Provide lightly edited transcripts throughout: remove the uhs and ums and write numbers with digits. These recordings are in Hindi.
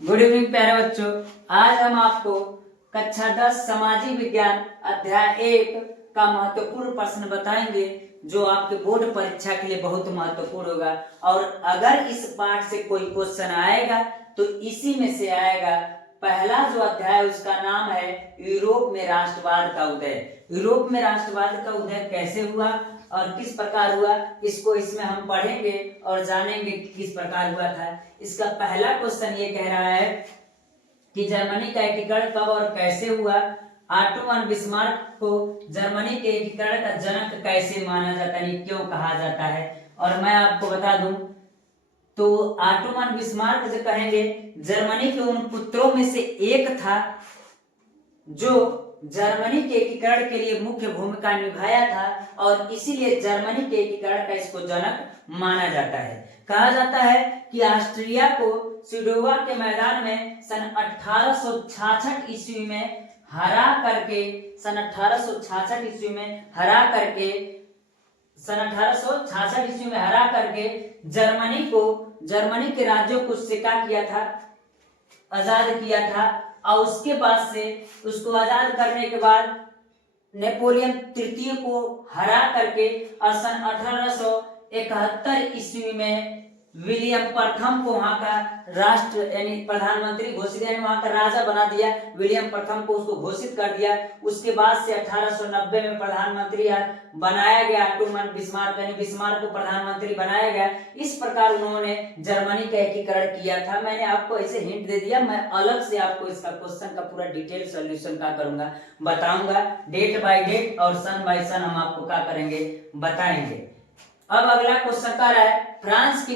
गुड इवनिंग प्यारे बच्चों। आज हम आपको कक्षा 10 सामाजिक विज्ञान अध्याय 1 का महत्वपूर्ण प्रश्न बताएंगे जो आपके बोर्ड परीक्षा के लिए बहुत महत्वपूर्ण होगा। और अगर इस पाठ से कोई क्वेश्चन आएगा तो इसी में से आएगा। पहला जो अध्याय उसका नाम है यूरोप में राष्ट्रवाद का उदय। यूरोप में राष्ट्रवाद का उदय कैसे हुआ और किस प्रकार हुआ, इसको इसमें हम पढ़ेंगे और जानेंगे कि किस प्रकार हुआ था। इसका पहला क्वेश्चन ये कह रहा है कि जर्मनी का एकीकरण कब और कैसे हुआ। ऑटो वन बिस्मार्क को जर्मनी के एकीकरण का जनक कैसे माना जाता है, क्यों कहा जाता है। और मैं आपको बता दूं तो ऑटो वन बिस्मार्क जो कहेंगे जर्मनी के उन पुत्रों में से एक था जो जर्मनी के एकीकरण के लिए मुख्य भूमिका निभाया था और इसीलिए जर्मनी के एकीकरण का इसको जनक माना जाता है। कहा जाता है कि ऑस्ट्रिया को सिडोवा के मैदान में सन 1866 ईस्वी में हरा करके सन 1866 ईस्वी में हरा करके जर्मनी के राज्यों को सिका किया था, आजाद किया था। और उसके बाद से उसको आजाद करने के बाद नेपोलियन तृतीय को हरा करके और सन 1871 ईस्वी में विलियम प्रथम को वहां का राष्ट्र यानी प्रधानमंत्री घोषित यानी वहां का राजा बना दिया। विलियम प्रथम को उसको घोषित कर दिया। उसके बाद से 1890 में प्रधानमंत्री बनाया गया ऑटो वन बिस्मार्क यानी बिस्मार्क को प्रधानमंत्री बनाया गया। इस प्रकार उन्होंने जर्मनी का एकीकरण किया था। मैंने आपको ऐसे हिंट दे दिया, मैं अलग से आपको इसका क्वेश्चन का पूरा डिटेल सॉल्यूशन का करूंगा, बताऊंगा डेट बाय डेट और सन बाय सन हम आपको क्या करेंगे बताएंगे। अब अगला क्वेश्चन कर रहा है फ्रांस की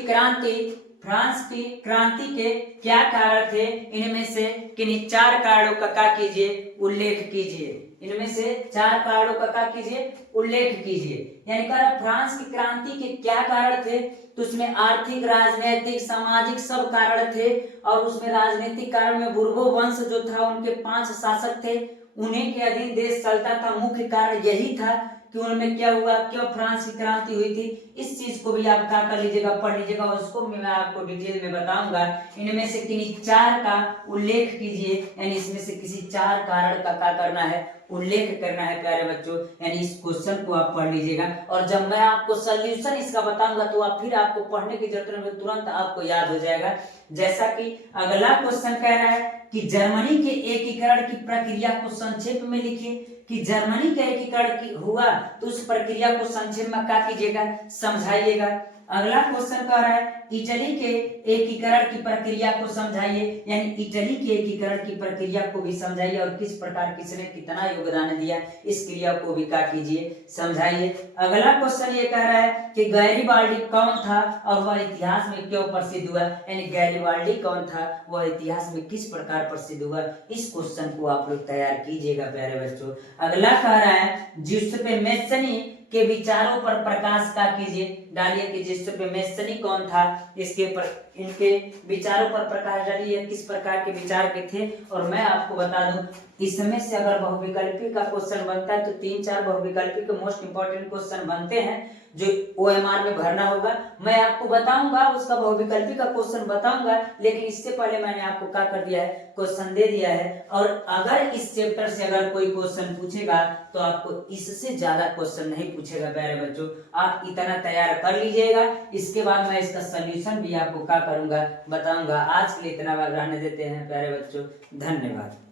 क्रांति के क्या कारण थे, इनमें से किन्हीं 4 कारणों का क्या कीजिए उल्लेख कीजिए। इनमें से 4 कारणों का क्या कीजिए उल्लेख कीजिए। यानी कह फ्रांस की क्रांति के क्या कारण थे, तो उसमें आर्थिक राजनीतिक सामाजिक सब कारण थे। और उसमें राजनीतिक कारण में बुर्बो वंश जो था उनके 5 शासक थे, उन्हीं के अधीन देश चलता था। मुख्य कारण यही था कि उनमें क्या हुआ, क्यों फ्रांस की क्रांति हुई थी। इस चीज को भी आप क्या कर लीजिएगा पढ़ लीजिएगा, उसको मैं आपको डिटेल में बताऊंगा। इनमें से किन्हीं 4 का उल्लेख कीजिए, यानी इसमें से किसी 4 कारण का क्या करना है उल्लेख करना है प्यारे बच्चों। यानी इस क्वेश्चन को आप पढ़ लीजिएगा और जब मैं आपको सोल्यूशन इसका बताऊंगा तो आप फिर आपको पढ़ने की जरूरत नहीं, तुरंत आपको याद हो जाएगा। जैसा कि अगला क्वेश्चन कह रहा है कि जर्मनी के एकीकरण की प्रक्रिया को संक्षेप में लिखिए। कि जर्मनी का एकीकरण हुआ तो उस प्रक्रिया को संक्षेप में क्या कीजिएगा समझाइएगा। अगला क्वेश्चन कह रहा है इटली के एकीकरण की प्रक्रिया को समझाइए, यानी इटली के एकीकरण की प्रक्रिया को भी समझाइए और किस प्रकार किसने कितना योगदान दिया इस क्रिया को भी क्या कीजिए समझाइए। अगला क्वेश्चन ये कह रहा है कि गैरिबाल्डी कौन था और वह इतिहास में क्यों प्रसिद्ध हुआ, यानी गैरिबाल्डी कौन था वह इतिहास में किस प्रकार प्रसिद्ध हुआ। इस क्वेश्चन को आप लोग तैयार कीजिएगा प्यारे बच्चों। अगला कह रहा है जिउसेppe मैत्सनी के विचारों पर प्रकाश का कीजिए, डालिए कि जिउसेppe मैत्सनी कौन था, इसके पर इनके विचारों पर प्रकाश डालिए, किस प्रकार के विचार के थे। और मैं आपको बता दूं इसमें से अगर बहुविकल्पी का क्वेश्चन बनता है तो 3-4 बहुविकल्पी के मोस्ट इंपोर्टेंट क्वेश्चन बनते हैं जो ओएमआर में भरना होगा। मैं आपको बताऊंगा उसका बहुविकल्पी का क्वेश्चन बताऊंगा, लेकिन इससे पहले मैंने आपको क्या कर दिया है क्वेश्चन दे दिया है। और अगर इस चैप्टर से अगर कोई क्वेश्चन पूछेगा तो आपको इससे ज्यादा क्वेश्चन नहीं पूछेगा प्यारे बच्चों। आप इतना तैयार कर लीजिएगा, इसके बाद मैं इसका सोल्यूशन भी आपको क्या करूंगा बताऊंगा। आज के लिए इतना बार रहने देते हैं प्यारे बच्चों, धन्यवाद।